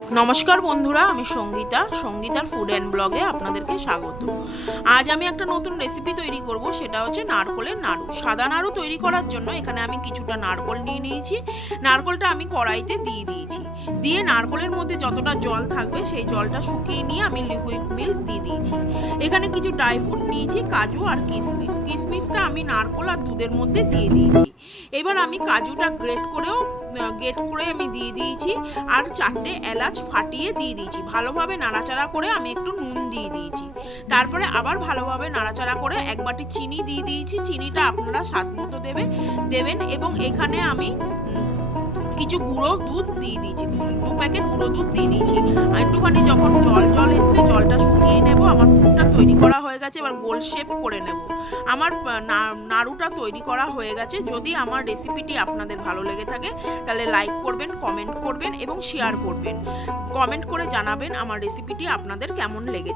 নমস্কার বন্ধুরা, আমি সঙ্গীতা, সঙ্গীতার ফুড অ্যান্ড ব্লগে আপনাদেরকে স্বাগত। আজ আমি একটা নতুন রেসিপি তৈরি করব, সেটা হচ্ছে নারকলের নাড়ু। সাদা নাড়ু তৈরি করার জন্য এখানে আমি কিছুটা নারকল নিয়ে নিয়েছি। নারকলটা আমি কড়াইতে দিয়ে দিয়েছি। দিয়ে নারকলের মধ্যে যতটা জল থাকবে, সেই জলটা শুকিয়ে নিয়ে আমি লিকুইড এখানে কিছু ড্রাই ফ্রুট নিয়েছি, কাজু আর কিশমিশ কিশমিশটা আমি নারকোল আর দুধের মধ্যে দিয়ে দিয়েছি। এবার আমি কাজুটা গ্রেট করেও গ্রেট করে আমি দিয়ে দিয়েছি আর চারটে এলাচ ফাটিয়ে দিয়ে দিয়েছি। ভালোভাবে নাড়াচাড়া করে আমি একটু নুন দিয়ে দিয়েছি। তারপরে আবার ভালোভাবে নাড়াচাড়া করে এক বাটি চিনি দিয়ে দিয়েছি। চিনিটা আপনারা স্বাদ মতো দেবে, দেবেন এবং এখানে আমি কিছু গুঁড়ো দুধ দিয়ে দিয়েছি। দু- প্যাকেট গুঁড়ো দুধ দিয়ে দিয়েছি। একটুখানি যখন জল পুরটা তৈরি করা হয়ে গেছে, এবার গোল শেপ করে নেব। আমার নাড়ুটা তৈরি করা হয়ে গেছে। যদি আমার রেসিপিটি আপনাদের ভালো লেগে থাকে, তাহলে লাইক করবেন কমেন্ট করবেন এবং শেয়ার করবেন। কমেন্ট করে জানাবেন আমার রেসিপিটি আপনাদের কেমন লেগেছে।